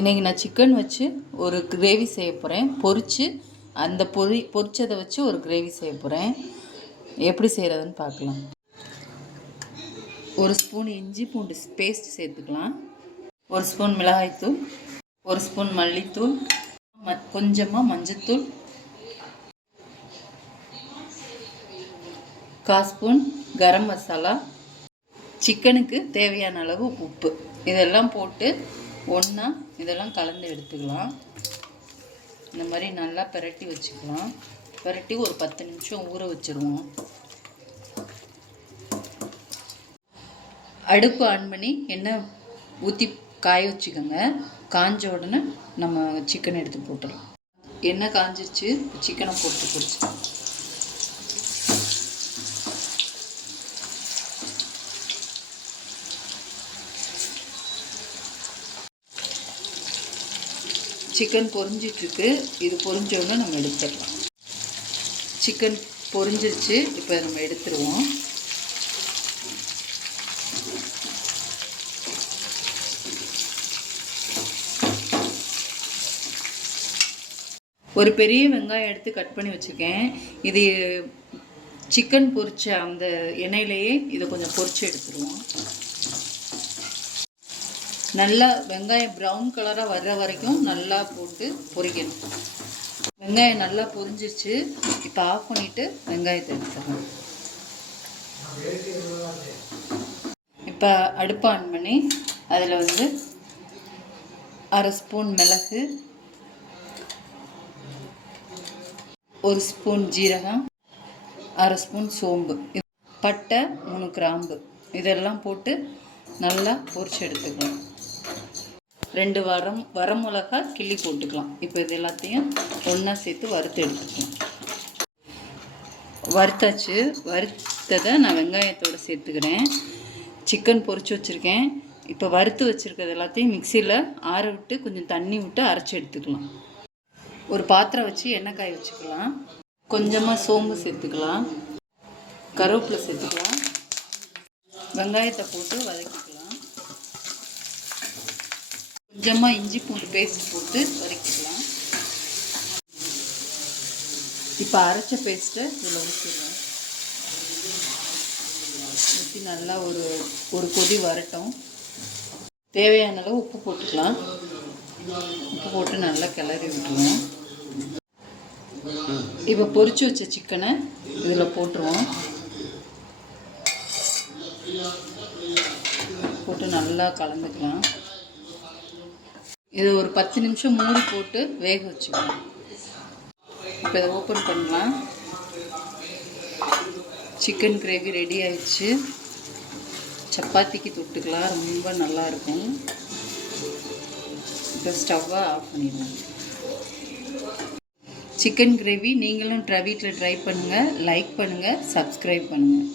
இன்றைக்கி நான் சிக்கன் வச்சு ஒரு கிரேவி செய்ய போகிறேன் பொரித்து அந்த பொரி பொரிச்சதை வச்சு ஒரு கிரேவி செய்ய போகிறேன் எப்படி செய்கிறதுன்னு பார்க்கலாம். ஒரு ஸ்பூன் இஞ்சி பூண்டு பேஸ்ட் சேர்த்துக்கலாம். ஒரு ஸ்பூன் மிளகாய்த்தூள் ஒரு ஸ்பூன் மல்லித்தூள் ம கொஞ்சமாக மஞ்சத்தூள் கால் ஸ்பூன் கரம் மசாலா சிக்கனுக்கு தேவையான அளவு உப்பு. இதெல்லாம் போட்டு ஒன்றா இதெல்லாம் கலந்து எடுத்துக்கலாம். இந்த மாதிரி நல்லா பிரட்டி வச்சுக்கலாம். பிரட்டி ஒரு பத்து நிமிஷம் ஊற வச்சுருவோம். அடுப்பு ஆன் பண்ணி எண்ணெய் ஊற்றி காய வச்சுக்கோங்க. காஞ்ச உடனே நம்ம சிக்கன் எடுத்து போட்டுடலாம் எண்ணெய் காஞ்சிருச்சு சிக்கனை போட்டு பிடிச்சிக்கலாம் சிக்கன் பொரிஞ்சிட்ருக்கு. இது பொரிஞ்சோடனே நம்ம எடுத்துடலாம். சிக்கன் பொரிஞ்சிருச்சு. இப்போ நம்ம எடுத்துருவோம். ஒரு பெரிய வெங்காயம் எடுத்து கட் பண்ணி வச்சுருக்கேன். இது சிக்கன் பொரிச்ச அந்த எண்ணெயிலேயே இதை கொஞ்சம் பொரிச்சு எடுத்துருவோம். நல்லா வெங்காயம் ப்ரௌன் கலராக வர்ற வரைக்கும் நல்லா போட்டு பொரிக்கணும் வெங்காயம் நல்லா பொரிஞ்சிருச்சு. இப்போ ஆஃப் பண்ணிவிட்டு வெங்காயத்தை எடுத்துடலாம் இப்போ அடுப்பு ஆன் பண்ணி அதில் வந்து அரை ஸ்பூன் மிளகு ஒரு ஸ்பூன் ஜீரகம் அரை ஸ்பூன் சோம்பு பட்டை மூணு கிராம்பு. இதெல்லாம் போட்டு நல்லா பொரிச்சு எடுத்துக்கணும் ரெண்டு வரம் வரமிளகா கிள்ளி போட்டுக்கலாம். இப்போ இது எல்லாத்தையும் ஒன்றா சேர்த்து வறுத்து எடுத்துக்கலாம். வறுத்தாச்சு. வறுத்ததை நான் வெங்காயத்தோடு சேர்த்துக்கிறேன். சிக்கன் பொறிச்சு வச்சுருக்கேன். இப்போ வறுத்து வச்சுருக்கிறது எல்லாத்தையும் மிக்சியில் ஆற விட்டு கொஞ்சம் தண்ணி விட்டு அரைச்சி எடுத்துக்கலாம். ஒரு பாத்திரம் வச்சு எண்ணெய் காய வச்சுக்கலாம். கொஞ்சமாக சோம்பு சேர்த்துக்கலாம். கருவேப்பிலை சேர்த்துக்கலாம். வெங்காயத்தை போட்டு வதக்கி கொஞ்சமாக இஞ்சி பூண்டு பேஸ்ட் போட்டு வதக்கிக்கலாம். இப்போ அரைச்ச பேஸ்ட்டை இதில் ஊற்றிடுவோம் ஊற்றி நல்லா ஒரு ஒரு கொதி வரட்டும். தேவையான அளவு உப்பு போட்டுக்கலாம். உப்பு போட்டு நல்லா கிளறி விட்டுருவோம். இப்போ பொரிச்சு வச்ச சிக்கனை இதில் போட்டுருவோம். போட்டு நல்லா கலந்துக்கலாம். இதை ஒரு பத்து நிமிஷம் மூடி போட்டு வேக வச்சுக்கணும் இப்போ இதை ஓப்பன் பண்ணலாம். சிக்கன் கிரேவி ரெடி ஆயிடுச்சு. சப்பாத்திக்கு தொட்டுக்கலாம். ரொம்ப நல்லாயிருக்கும் இப்போ ஸ்டவ்வை ஆஃப் பண்ணிடலாம். சிக்கன் கிரேவி நீங்களும் ட்ரை வீட்டில் ட்ரை பண்ணுங்கள் லைக் பண்ணுங்கள் சப்ஸ்கிரைப் பண்ணுங்கள்